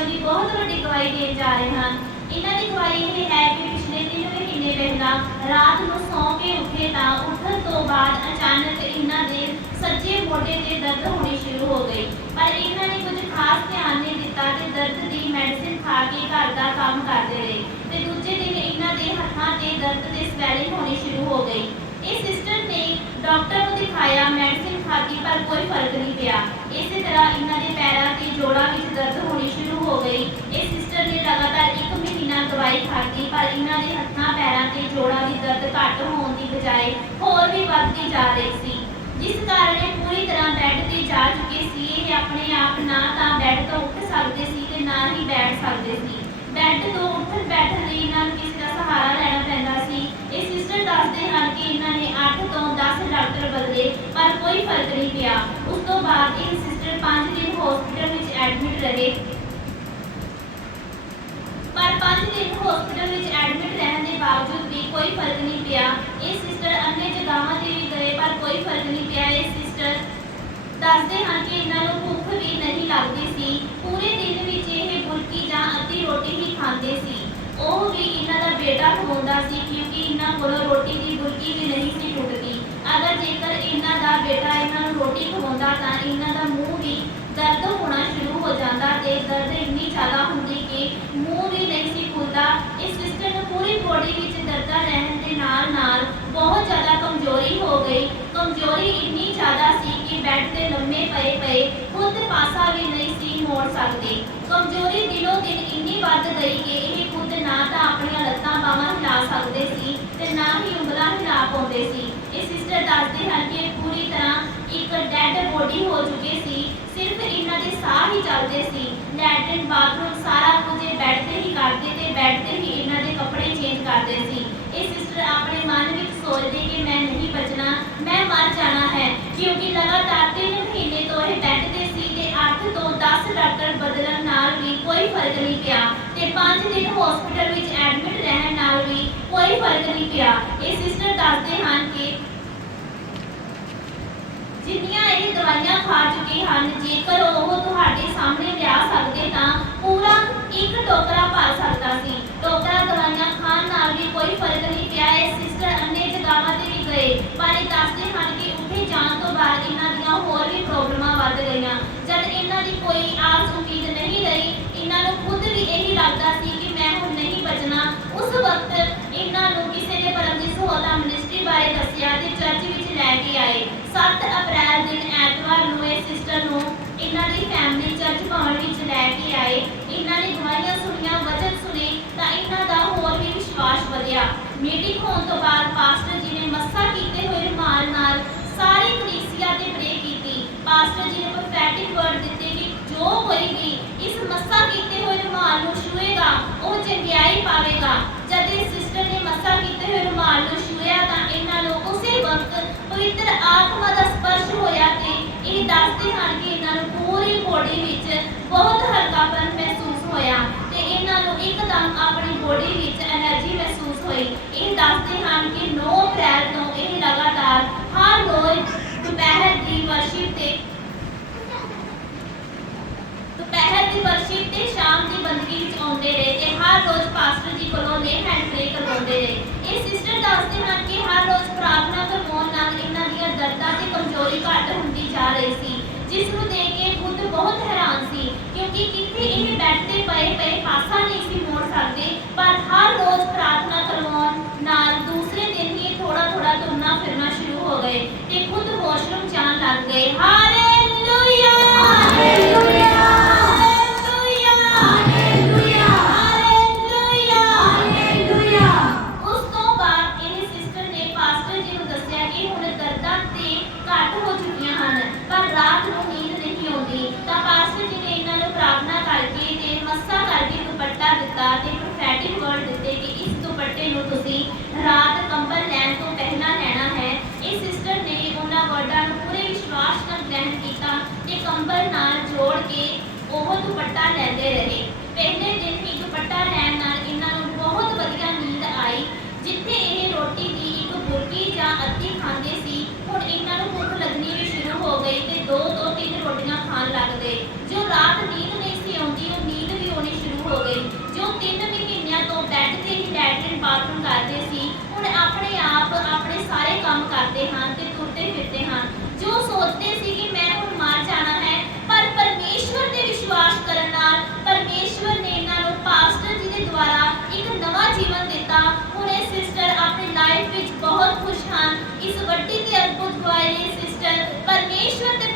ਅੱਜ ਦੀ ਬਹੁਤ ਵੱਡੀ ਗਵਾਹੀ ਦੇਣ ਜਾ ਰਹੇ ਹਨ। ਇਹਨਾਂ ਦੀ ਗਵਾਹੀ ਇਹ ਹੈ ਕਿ ਪਿਛਲੇ 3 ਮਹੀਨੇ ਪਹਿਲਾਂ ਰਾਤ ਨੂੰ ਸੌਂ ਕੇ ਉੱਠੇ ਤਾਂ ਉੱਠਣ ਤੋਂ ਬਾਅਦ ਅਚਾਨਕ ਇਹਨਾਂ ਦੇ ਸੱਜੇ ਮੋਢੇ ਤੇ ਦਰਦ ਹੋਣੀ ਸ਼ੁਰੂ ਹੋ ਗਈ ਪਰ ਇਹਨਾਂ ਨੇ ਕੁਝ ਖਾਸ ਧਿਆਨ ਨਹੀਂ ਦਿੱਤਾ ਤੇ ਦਰਦ ਦੀ ਮੈਡੀਸਿਨ ਖਾ ਕੇ ਘਰ ਦਾ ਕੰਮ ਕਰਦੇ ਰਹੇ ਤੇ ਦੂਜੇ ਦਿਨ ਇਹਨਾਂ ਦੇ ਹੱਥਾਂ ਤੇ ਦਰਦ ਤੇ ਸਵੈਲਿੰਗ ਹੋਣੀ ਸ਼ੁਰੂ ਹੋ ਗਈ ਇਹ ਸਿਸਟਰ ਨੇ ਡਾਕਟਰ ਨੂੰ ਦਿਖਾਇਆ ਮੈਡੀਸਿਨ ਖਾਧੀ ਪਰ ਕੋਈ ਫ਼ਰਕ ਨਹੀਂ ਇਸੇ ਤਰ੍ਹਾਂ ਇਹਨਾਂ ਦੇ ਪੈਰਾਂ ਤੇ ਜੋੜਾਂ ਵਿੱਚ ਦਰਦ ਹੋਣੀ ਸ਼ੁਰੂ ਹੋ ਗਈ। ਇਹ ਸਿਸਟਰ ਨੇ ਲਗਾਤਾਰ ਇੱਕ ਮਹੀਨਾ ਦਵਾਈ ਖਾਧੀ, ਪਰ ਇਹਨਾਂ ਦੇ ਹੱਥਾਂ, ਪੈਰਾਂ ਤੇ ਜੋੜਾਂ ਦੀ ਦਰਦ ਘੱਟ ਹੋਣ ਦੀ ਬਜਾਏ ਹੋਰ ਵੀ ਵੱਧਦੀ ਜਾ ਰਹੀ ਸੀ। ਜਿਸ ਕਾਰਨ ਇਹ ਪੂਰੀ ਤਰ੍ਹਾਂ ਬੈੱਡ ਤੇ ਜਾ ਚੁੱਕੇ ਸੀ। ਇਹ ਆਪਣੇ ਆਪ ਨਾ ਤਾਂ ਬੈੱਡ ਤੋਂ ਉੱਠ ਸਕਦੇ ਸੀ ਤੇ ਨਾ ਹੀ ਬੈਠ ਸਕਦੇ ਸੀ। ਬੈੱਡ ਤੋਂ ਉੱਠਣ ਬੈਠਣ ਲਈ ਇਹਨਾਂ ਨੂੰ ਕਿਸੇ ਦਾ ਸਹਾਰਾ ਦੱਸਦੇ ਹਨ ਕਿ ਇਹਨਾਂ ਨੇ 8 ਤੋਂ 10 ਡਾਕਟਰ ਬਦਲੇ, ਪਰ ਕੋਈ ਫ਼ਰਕ ਨਹੀਂ ਪਿਆ। ਉਸ ਤੋਂ ਬਾਅਦ ਇਹ ਸਿਸਟਰ 5 ਦਿਨ ਹਸਪੀਟਲ ਵਿੱਚ ਐਡਮਿਟ ਰਹੇ। ਪਰ 5 ਦਿਨ ਹਸਪੀਟਲ ਵਿੱਚ ਐਡਮਿਟ ਰਹਿਣ ਦੇ ਬਾਵਜੂਦ ਵੀ ਕੋਈ ਫ਼ਰਕ ਨਹੀਂ ਪਿਆ। ਇਹ ਸਿਸਟਰ ਅੰਨੇ ਜਗ੍ਹਾਵਾਂ ਤੇ ਵੀ ਗਏ, ਪਰ ਕੋਈ ਫ਼ਰਕ ਨਹੀਂ ਪਿਆ। ਇਹ ਸਿਸਟਰ ਦੱਸਦੇ ਹਨ ਕਿ ਇਹਨਾਂ ਨੂੰ ਭੁੱਖ ਵੀ ਨਹੀਂ ਲੱਗਦੀ ਸੀ। ਪੂਰੇ ਦਿਨ ਵਿੱਚ ਇਹ ਬੁਰਕੀ ਜਾਂ ਅੱਧੀ ਰੋਟੀ ਹੀ ਖਾਂਦੇ ਸੀ। ਉਹ ਵੀ ਇਹਨਾਂ ਦਾ ਬੇਟਾ ਖਵਾਉਂਦਾ ਸੀ ਕਿਉਂਕਿ ਇਹਨਾਂ ਕੋਲੋਂ ਰੋਟੀ ਦੀ ਬੁਰਕੀ ਵੀ ਨਹੀਂ ਸੀ ਟੁੱਟਦੀ। ਅਗਰ ਜੇਕਰ ਇਹਨਾਂ ਦਾ ਬੇਟਾ ਇਹਨਾਂ ਨੂੰ ਰੋਟੀ ਖਵਾਉਂਦਾ ਤਾਂ ਇਹਨਾਂ ਦਾ ਮੂੰਹ ਵੀ ਦਰਦ ਹੋਣਾ ਸ਼ੁਰੂ ਹੋ ਜਾਂਦਾ ਤੇ ਦਰਦ ਇੰਨੀ ਜ਼ਿਆਦਾ ਹੁੰਦੀ ਕਿ ਮੂੰਹ ਵੀ ਨਹੀਂ ਸੀ ਖੁੱਲਦਾ। ਇਸ ਸਿਸਟਰ ਨੂੰ ਪੂਰੀ ਬੋਡੀ ਵਿੱਚ ਦਰਦਾਂ ਰਹਿਣ ਦੇ ਨਾਲ ਨਾਲ ਬਹੁਤ ਜ਼ਿਆਦਾ ਕਮਜ਼ੋਰੀ ਹੋ ਗਈ। ਕਮਜ਼ੋਰੀ ਇੰਨੀ ਜ਼ਿਆਦਾ ਸੀ ਕਿ ਬੈੱਡ ਤੇ ਲੰਮੇ ਪਏ ਪਏ ਖੁਦ ਪਾਸਾ ਵੀ ਨਹੀਂ ਸੀ ਮੋੜ ਸਕਦੇ। ਕਮਜ਼ੋਰੀ ਦਿਨੋਂ ਦਿਨ ਇੰਨੀ ਵੱਧ ਗਈ ਕਿ ਇਹ ਖੁਦ ਨਾ ਤਾਂ ਆਪਣੀਆਂ ਲੱਤਾਂ ਬਾਹਾਂ ਹਿਲਾ ਸਕਦੇ ਸੀ ਤੇ ਨਾ ਹੀ ਉਂਗਲਾਂ ਹਿਲਾ ਪਾਉਂਦੇ ਸੀ। ਇਹ ਸਿਸਟਰ ਦੱਸਦੇ ਹਨ ਕਿ ਇਹ ਪੂਰੀ ਤਰ੍ਹਾਂ ਇੱਕ ਡੈੱਡ ਬੋਡੀ ਹੋ ਚੁੱਕੇ ਸੀ। ਸਿਰਫ ਇਹਨਾਂ ਦੇ ਸਾਹ ਹੀ ਚੱਲਦੇ ਸੀ। ਲੈਟਰਿਨ ਬਾਥਰੂਮ ਸਾਰਾ ਕੁਝ ਇਹ ਬੈੱਡ ਤੇ ਹੀ ਕਰਦੇ ਤੇ ਬੈੱਡ ਤੇ ਹੀ ਇਹਨਾਂ ਦੇ ਕੱਪੜੇ ਚੇਂਜ ਕਰਦੇ ਸੀ। ਇਹ ਸਿਸਟਰ ਆਪਣੇ ਮਨ ਵਿੱਚ ਸੋਚਦੇ ਕਿ ਮੈਂ ਨਹੀਂ ਬਚਣਾ, ਮੈਂ ਮਰ ਜਾਣਾ ਹੈ, ਕਿਉਂਕਿ ਲਗਾਤਾਰ 3 ਮਹੀਨੇ ਤੋਂ ਇਹ ਬੈੱਡ ਡਾਕਟਰ ਬਦਲਣ ਨਾਲ ਵੀ ਕੋਈ ਫ਼ਰਕ ਨਹੀਂ ਪਿਆ ਤੇ 5 ਦਿਨ ਹਸਪੀਟਲ ਵਿੱਚ ਐਡਮਿਟ ਰਹਿਣ ਨਾਲ ਵੀ ਕੋਈ ਫ਼ਰਕ ਨਹੀਂ ਪਿਆ। ਇਹ ਸਿਸਟਰ ਦੱਸਦੇ ਹਨ ਕਿ ਜਿੰਨੀਆਂ ਇਹ ਦਵਾਈਆਂ ਖਾ ਚੁੱਕੇ ਹਨ, ਜੇਕਰ ਉਹ ਤੁਹਾਡੇ ਸਾਹਮਣੇ ਲਿਆ ਸਕਦੇ ਤਾਂ ਪੂਰਾ ਇੱਕ ਟੋਕਰਾ ਭਰ ਸਕਦਾ ਸੀ। ਟੋਕਰਾ ਦਵਾਈਆਂ ਖਾਣ ਨਾਲ ਵੀ ਕੋਈ ਫ਼ਰਕ ਨਹੀਂ ਪਿਆ। ਇਹ ਸਿਸਟਰ ਅੰਨੇ ਜਗਾਵਾਂ ਤੇ ਵੀ ਗਏ ਪਰ ਇਹ ਦੱਸਦੇ ਹਨ ਕਿ ਉੱਥੇ ਜਾਣ ਤੋਂ ਬਾਅਦ ਇਹਨਾਂ ਦੀਆਂ ਹੋਰ ਵੀ ਪ੍ਰੋਬਲਮਾਂ ਵੱਧ ਗਈਆਂ। ਜਦ ਦੀ ਕੋਈ ਆਸ ਉਮੀਦ ਨਹੀਂ ਰਹੀ। ਇਹਨਾਂ ਨੂੰ ਖੁਦ ਵੀ ਇਹੀ ਲੱਗਦਾ ਸੀ ਕਿ ਮੈਂ ਹੁਣ ਨਹੀਂ ਬਚਣਾ। ਉਸ ਵਕਤ ਇਹਨਾਂ ਨੂੰ ਕਿਸੇ ਨੇ ਪਰਮਜੀਤ ਸਹੋਤਾ ਮਿਨਿਸਟਰੀ ਬਾਰੇ ਦੱਸਿਆ ਤੇ ਚਰਚ ਵਿੱਚ ਲੈ ਕੇ ਆਏ। 7 ਅਪ੍ਰੈਲ ਦਿਨ ਐਤਵਾਰ ਨੂੰ ਇਹ ਸਿਸਟਰ ਨੂੰ ਇਹਨਾਂ ਦੀ ਫੈਮਿਲੀ ਚਰਚ ਭਵਨ ਵਿੱਚ ਲੈ ਕੇ ਆਏ। ਇਹਨਾਂ ਨੇ ਗਵਾਹੀਆਂ ਸੁਣੀਆਂ, ਵਚਨ ਸੁਣੇ ਤਾਂ ਇਹਨਾਂ ਦਾ ਹੋਰ ਵੀ ਵਿਸ਼ਵਾਸ ਵਧਿਆ। ਮੀਟਿੰਗ ਹੋਣ ਤੋਂ ਬਾਅਦ ਪਾਸਟਰ ਜੀ ਨੇ ਮੱਸਾ ਕੀਤੇ ਹੋਏ ਰੁਮਾਲ ਨਾਲ ਸਾਰੀ ਕਲੀਸਿਆ ਤੇ ਪ੍ਰੇ ਕੀਤੀ ਪਾਸਟਰ ਜੀ ਨੇ ਪ੍ਰੋਫੈਟਿਕ ਵਰਡ ਦਿੱਤੇ ਕਿ ਜੋ ਕੋਈ ਵੀ ਇਸ ਮੱਸਾ ਕੀਤੇ ਹੋਏ ਰੁਮਾਲ ਨੂੰ ਛੂਏਗਾ, ਉਹ ਚੰਗਿਆਈ ਪਾਵੇਗਾ। ਜਦ ਇਹ ਸਿਸਟਰ ਨੇ ਮੱਸਾ ਕੀਤੇ ਹੋਏ ਰੁਮਾਲ ਨੂੰ ਛੂਇਆ ਤਾਂ ਇਹਨਾਂ ਨੂੰ ਉਸੇ ਵਕਤ ਪਵਿੱਤਰ ਆਤਮਾ ਦਾ ਸਪਰਸ਼ ਹੋਇਆ ਤੇ ਇਹ ਦੱਸਦੇ ਹਨ ਕਿ ਇਹਨਾਂ ਨੂੰ ਪੂਰੀ ਬੋਡੀ ਵਿੱਚ ਬਹੁਤ ਹਲਕਾਪਨ ਮਹਿਸੂਸ ਬੰਦਗੀ ਵਿੱਚ ਆਉਂਦੇ ਰਹੇ ਤੇ ਹਰ ਰੋਜ਼ ਪਾਸਟਰ ਜੀ ਕੋਲੋਂ ਨੇ ਹੈਂਡ ਪ੍ਰੇ ਕਰਵਾਉਂਦੇ ਰਹੇ। ਇਹ ਸਿਸਟਰ ਦੱਸਦੇ ਹਨ ਕਿ ਹਰ ਰੋਜ਼ ਪ੍ਰਾਰਥਨਾ ਕਰਵਾਉਣ ਨਾਲ ਇਹਨਾਂ ਦੀਆਂ ਦਰਦਾਂ ਤੇ ਕਮਜ਼ੋਰੀ ਘੱਟ ਹੁੰਦੀ ਜਾ ਰਹੀ ਸੀ, ਜਿਸ ਨੂੰ ਦੇਖ ਕੇ ਖੁਦ ਬਹੁਤ ਹੈਰਾਨ ਸੀ, ਕਿਉਂਕਿ ਕਿੱਥੇ ਇਹ ਬੈਠਦੇ ਪਏ ਪਏ ਪਾਸਾ ਨਹੀਂ ਸੀ ਮੋੜ ਸਕਦੇ, ਪਰ ਹਰ ਰੋਜ਼ ਪ੍ਰਾਰਥਨਾ ਕੰਬਲ ਨਾਲ ਜੋੜ ਕੇ ਉਹ ਦੁਪੱਟਾ ਲੈਂਦੇ ਰਹੇ। ਪਹਿਲੇ ਦਿਨ ਹੀ ਦੁਪੱਟਾ ਲੈਣ ਨਾਲ ਇਹਨਾਂ ਨੂੰ ਬਹੁਤ ਵਧੀਆ ਨੀਂਦ ਆਈ ਜਿੱਥੇ ਇਹ ਰੋਟੀ ਦੀ ਇੱਕ ਬੁਰਕੀ ਜਾਂ ਅੱਧੀ ਖਾਂਦੇ ਸੀ ਹੁਣ ਇਹਨਾਂ ਨੂੰ ਭੁੱਖ ਲੱਗਣੀ ਵੀ ਸ਼ੁਰੂ ਹੋ ਗਈ ਤੇ ਦੋ ਦੋ ਤਿੰਨ ਰੋਟੀਆਂ ਖਾਣ ਲੱਗ ਗਏ ਜੋ ਰਾਤ ਨੀਂਦ ਨਹੀਂ ਸੀ ਆਉਂਦੀ ਉਹ ਨੀਂਦ ਵੀ ਆਉਣੀ ਸ਼ੁਰੂ ਹੋ ਗਈ ਜੋ 3 ਮਹੀਨਿਆਂ ਤੋਂ ਬੈੱਡ ਤੇ ਹੀ ਲੈਟਰਿਨ ਬਾਥਰੂਮ ਕਰਦੇ ਸੀ ਹੁਣ ਆਪਣੇ ਆਪ ਆਪਣੇ ਸਾਰੇ ਕੰਮ ਕਰਦੇ ਹਨ ਤੇ ਤੁਰਦੇ ਫਿਰਦੇ ਹਨ ਜੋ ਸੋਚਦੇ ਸੀ ਕਿ ਮੈਂ ਹੁਣ ਮਰ ਜਾਣਾ ਹੈ ਪਰ ਪਰਮੇਸ਼ਵਰ ਤੇ ਵਿਸ਼ਵਾਸ ਕਰਨ ਨਾਲ ਪਰਮੇਸ਼ਵਰ ਨੇ ਇਹਨਾਂ ਨੂੰ ਪਾਸਟਰ ਜੀ ਦੇ ਦੁਆਰਾ ਇੱਕ ਨਵਾਂ ਜੀਵਨ ਦਿੱਤਾ ਹੁਣ ਇਹ ਸਿਸਟਰ ਆਪਣੀ ਲਾਈਫ ਵਿੱਚ ਬਹੁਤ ਖੁਸ਼ ਹਨ ਇਸ ਵੱਡੀ ਤੇ ਅਦਭੁਤ ਗਵਾਹੀ ਲਈ ਸਿਸਟਰ। ਪਰਮੇਸ਼ਵਰ ਤੇ